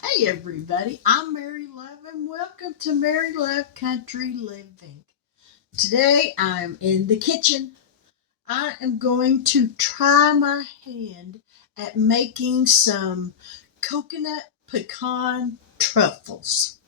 Hey everybody, I'm Mary Love and welcome to Mary Love Country Living. Today I'm in the kitchen. I am going to try my hand at making some coconut pecan truffles.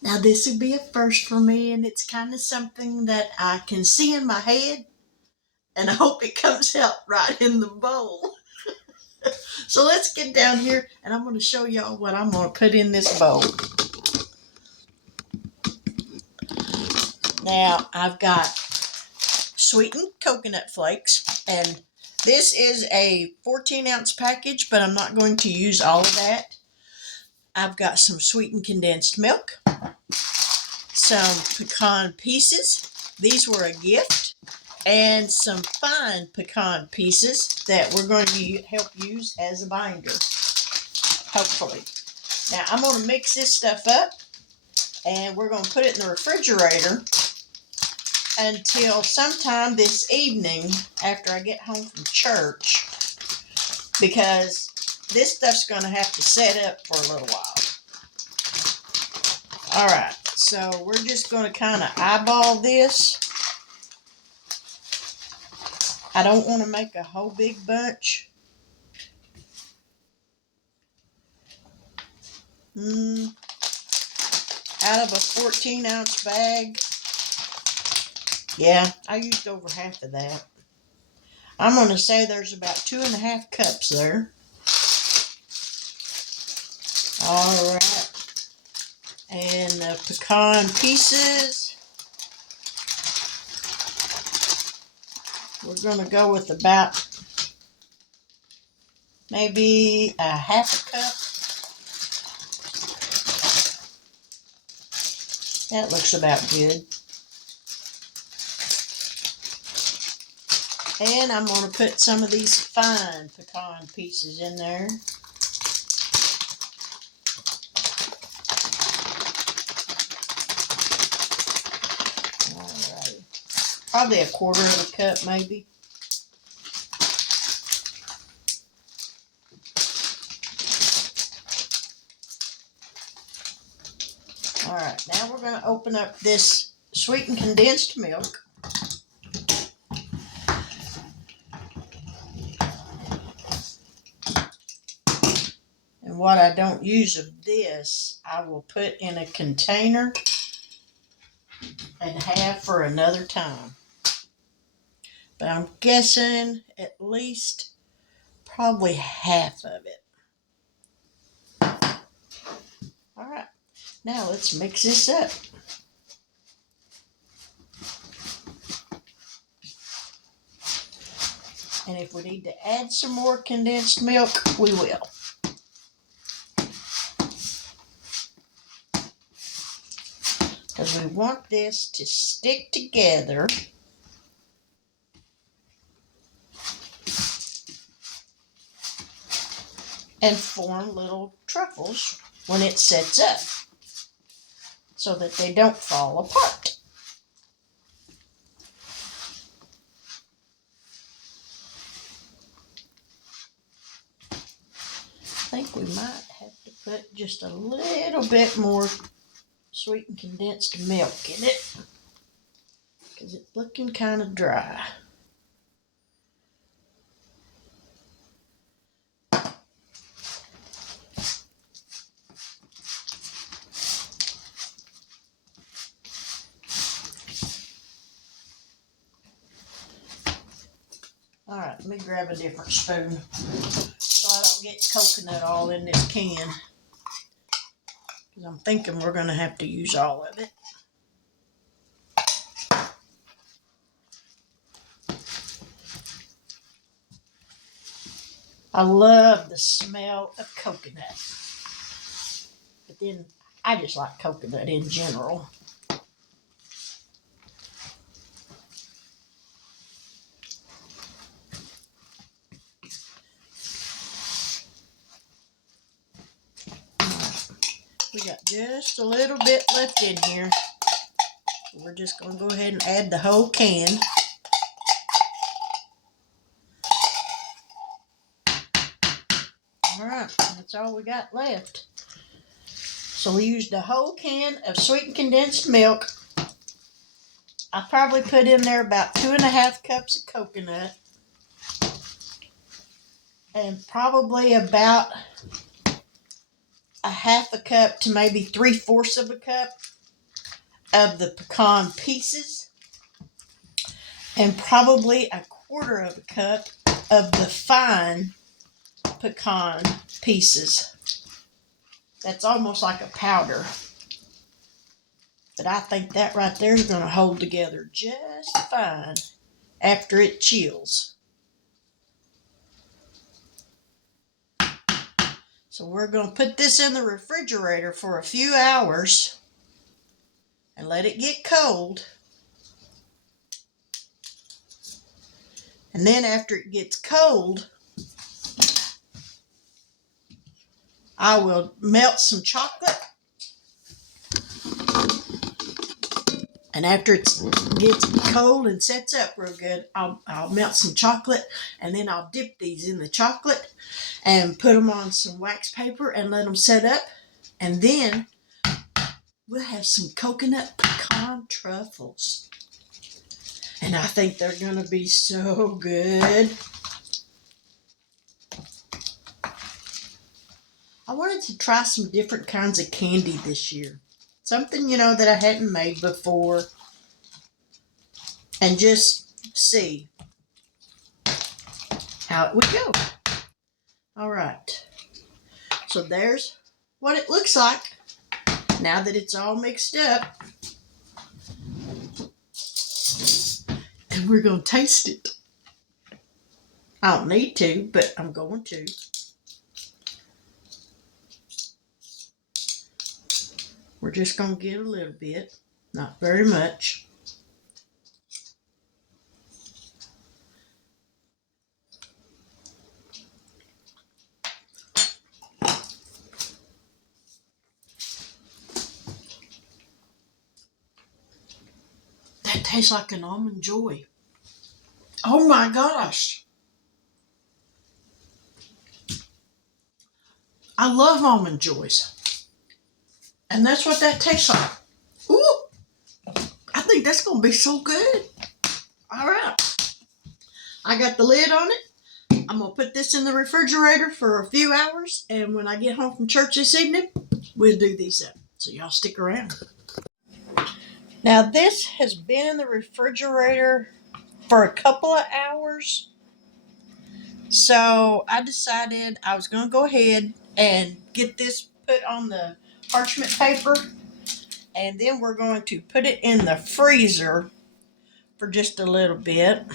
Now this would be a first for me and it's kind of something that I can see in my head and I hope it comes out right in the bowl. So let's get down here and I'm going to show y'all what I'm going to put in this bowl. Now I've got sweetened coconut flakes, and this is a 14-ounce package, but I'm not going to use all of that. I've got some sweetened condensed milk, some pecan pieces. These were a gift, and some fine pecan pieces that we're going to help use as a binder, hopefully. Now I'm going to mix this stuff up, and we're going to put it in the refrigerator until sometime this evening after I get home from church, because this stuff's going to have to set up for a little while. All right, so we're just going to kind of eyeball this. I don't want to make a whole big bunch. Out of a 14-ounce bag, yeah, I used over half of that. I'm going to say there's about 2.5 cups there. All right. And the pecan pieces, we're going to go with about maybe a half a cup. That looks about good. And I'm going to put some of these fine pecan pieces in there. Alright. Probably 1/4 cup maybe. Alright, now we're going to open up this sweetened condensed milk. And what I don't use of this, I will put in a container and have for another time. But I'm guessing at least probably half of it. Alright, now let's mix this up. And if we need to add some more condensed milk, we will. Because we want this to stick together. And form little truffles when it sets up, so that they don't fall apart. I think we might have to put just a little bit more sweetened condensed milk in it, because it's looking kind of dry. All right, let me grab a different spoon so I don't get coconut all in this can, because I'm thinking we're going to have to use all of it. I love the smell of coconut, but then I just like coconut in general. We got just a little bit left in here. We're just going to go ahead and add the whole can. All right, that's all we got left. So we used a whole can of sweetened condensed milk. I probably put in there about 2.5 cups of coconut. And probably about a half a cup to maybe 3/4 of a cup of the pecan pieces. And probably a quarter of a cup of the fine pecan pieces. That's almost like a powder. But I think that right there is going to hold together just fine after it chills. So we're going to put this in the refrigerator for a few hours and let it get cold. And then after it gets cold, I will melt some chocolate. And after it gets cold and sets up real good, I'll melt some chocolate, and then I'll dip these in the chocolate and put them on some wax paper and let them set up. And then we'll have some coconut pecan truffles. And I think they're going to be so good. I wanted to try some different kinds of candy this year. Something, that I hadn't made before. And just see how it would go. All right. So there's what it looks like now that it's all mixed up. And we're going to taste it. I don't need to, but I'm going to. We're just going to get a little bit, not very much. That tastes like an Almond Joy. Oh my gosh. I love Almond Joys. And that's what that tastes like. Ooh, I think that's going to be so good. All right. I got the lid on it. I'm going to put this in the refrigerator for a few hours. And when I get home from church this evening, we'll do these up. So y'all stick around. Now this has been in the refrigerator for a couple of hours. So I decided I was going to go ahead and get this put on the parchment paper. And then we're going to put it in the freezer for just a little bit.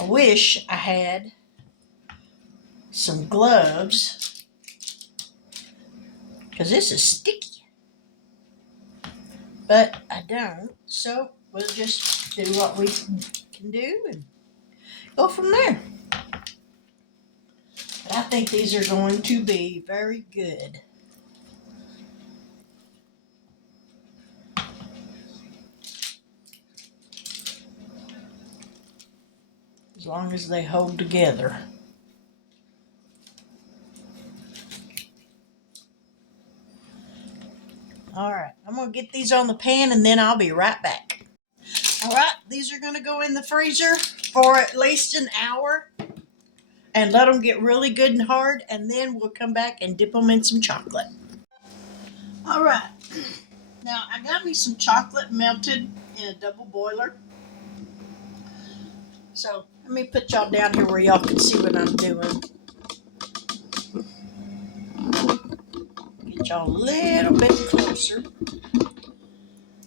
I wish I had some gloves because this is sticky. But I don't. So we'll just do what we can do and go from there. But I think these are going to be very good. As long as they hold together. All right, I'm going to get these on the pan and then I'll be right back. All right, these are going to go in the freezer for at least an hour and let them get really good and hard, and then we'll come back and dip them in some chocolate. All right, now I got me some chocolate melted in a double boiler. So let me put y'all down here where y'all can see what I'm doing. Get y'all a little bit closer.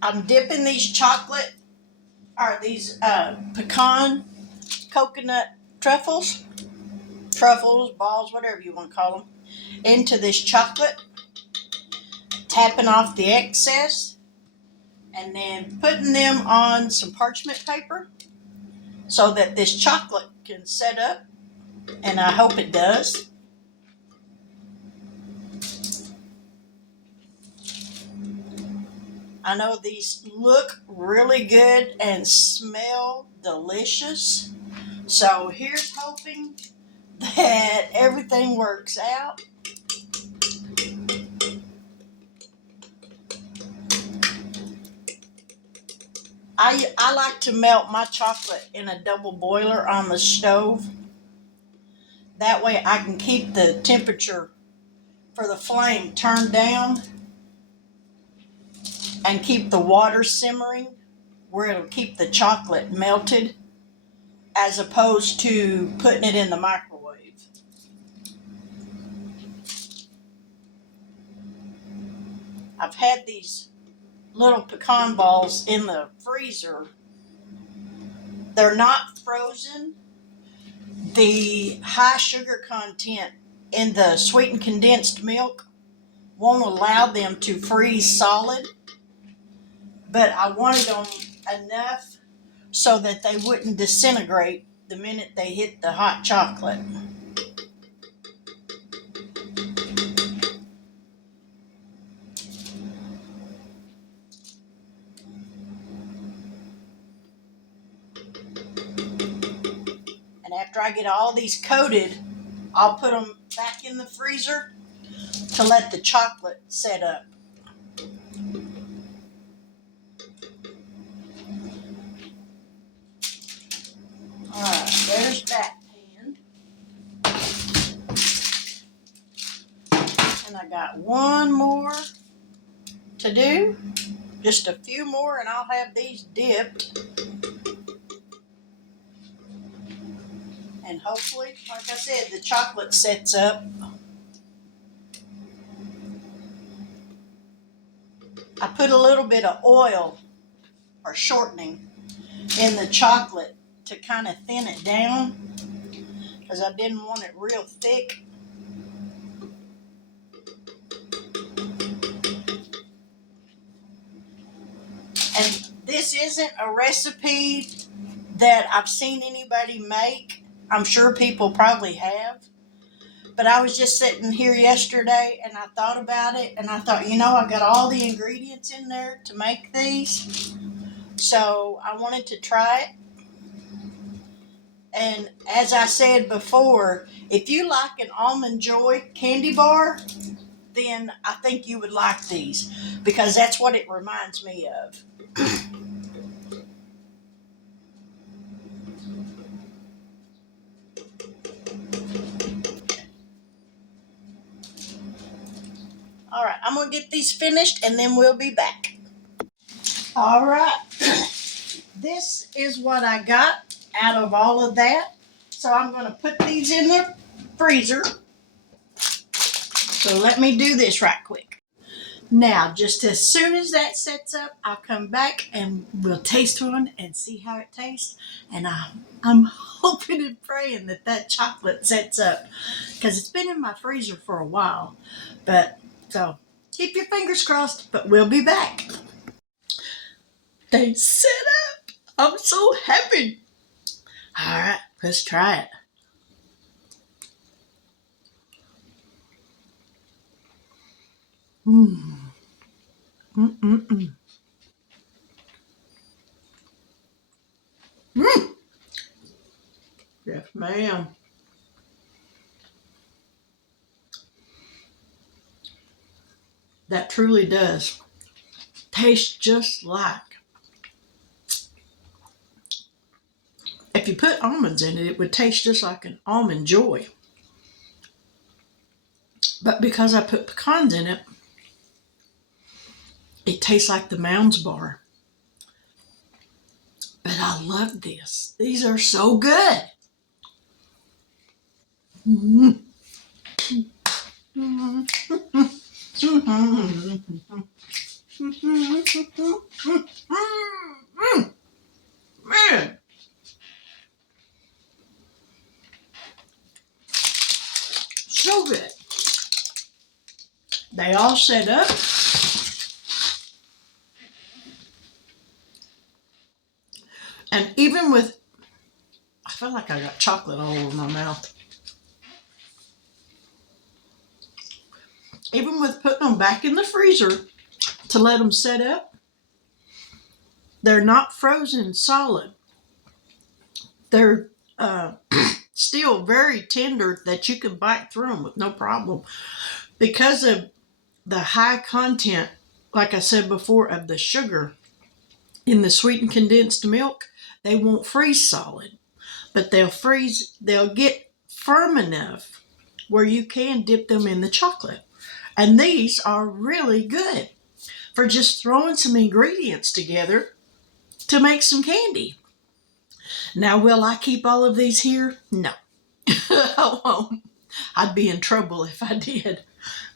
I'm dipping these pecan coconut truffles, balls, whatever you want to call them, into this chocolate, tapping off the excess, and then putting them on some parchment paper so that this chocolate can set up, and I hope it does. I know these look really good and smell delicious. So here's hoping that everything works out. I like to melt my chocolate in a double boiler on the stove. That way I can keep the temperature for the flame turned down and keep the water simmering where it'll keep the chocolate melted as opposed to putting it in the microwave. I've had these little pecan balls in the freezer. They're not frozen. The high sugar content in the sweetened condensed milk won't allow them to freeze solid, but I wanted them enough so that they wouldn't disintegrate the minute they hit the hot chocolate. And after I get all these coated, I'll put them back in the freezer to let the chocolate set up. Alright, there's that pan. And I got one more to do. Just a few more and I'll have these dipped. And hopefully, like I said, the chocolate sets up. I put a little bit of oil or shortening in the chocolate to kind of thin it down because I didn't want it real thick. And this isn't a recipe that I've seen anybody make. I'm sure people probably have. But I was just sitting here yesterday and I thought about it and I thought, I got all the ingredients in there to make these. So I wanted to try it. And as I said before, if you like an Almond Joy candy bar, then I think you would like these because that's what it reminds me of. All right, I'm going to get these finished and then we'll be back. All right, this is what I got out of all of that. So I'm going to put these in the freezer. So let me do this right quick. Now, just as soon as that sets up, I'll come back and we'll taste one and see how it tastes. And I'm hoping and praying that chocolate sets up because it's been in my freezer for a while. But so keep your fingers crossed, but we'll be back. They set up. I'm so happy. All right, let's try it. Yes, ma'am. That truly does taste just like. If you put almonds in it, it would taste just like an Almond Joy. But because I put pecans in it, it tastes like the Mounds bar. But I love this. These are so good. Mm. Man. So good. They all set up. And even with, I feel like I got chocolate all over my mouth. Even with putting them back in the freezer to let them set up, they're not frozen solid. They're still very tender that you can bite through them with no problem. Because of the high content, like I said before, of the sugar in the sweetened condensed milk, they won't freeze solid, but they'll get firm enough where you can dip them in the chocolate. And these are really good for just throwing some ingredients together to make some candy. Now, will I keep all of these here? No. I won't. I'd be in trouble if I did.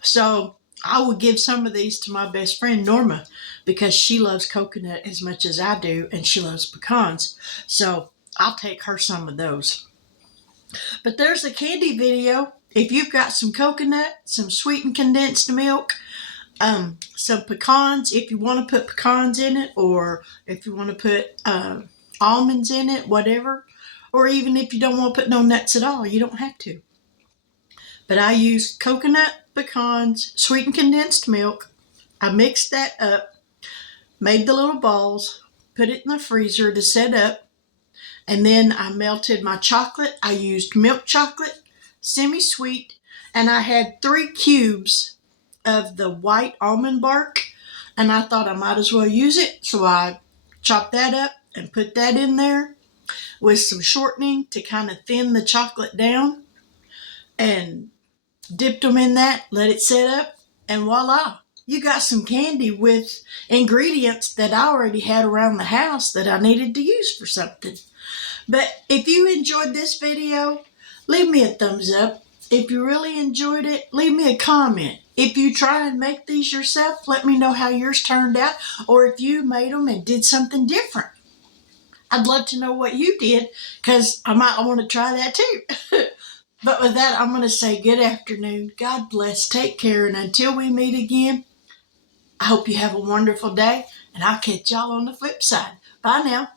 So I would give some of these to my best friend Norma because she loves coconut as much as I do, and she loves pecans. So I'll take her some of those. But there's a candy video. If you've got some coconut, some sweetened condensed milk, some pecans, if you want to put pecans in it, or if you want to put almonds in it, whatever, or even if you don't want to put no nuts at all, you don't have to. But I used coconut, pecans, sweetened condensed milk. I mixed that up, made the little balls, put it in the freezer to set up, and then I melted my chocolate. I used milk chocolate, semi-sweet, and I had 3 cubes of the white almond bark, and I thought I might as well use it, so I chopped that up and put that in there with some shortening to kind of thin the chocolate down, and dipped them in that, let it set up, and voila, you got some candy with ingredients that I already had around the house that I needed to use for something. But if you enjoyed this video, leave me a thumbs up. If you really enjoyed it, leave me a comment. If you try and make these yourself, let me know how yours turned out, or if you made them and did something different. I'd love to know what you did, because I might want to try that too. But with that, I'm going to say good afternoon. God bless. Take care. And until we meet again, I hope you have a wonderful day. And I'll catch y'all on the flip side. Bye now.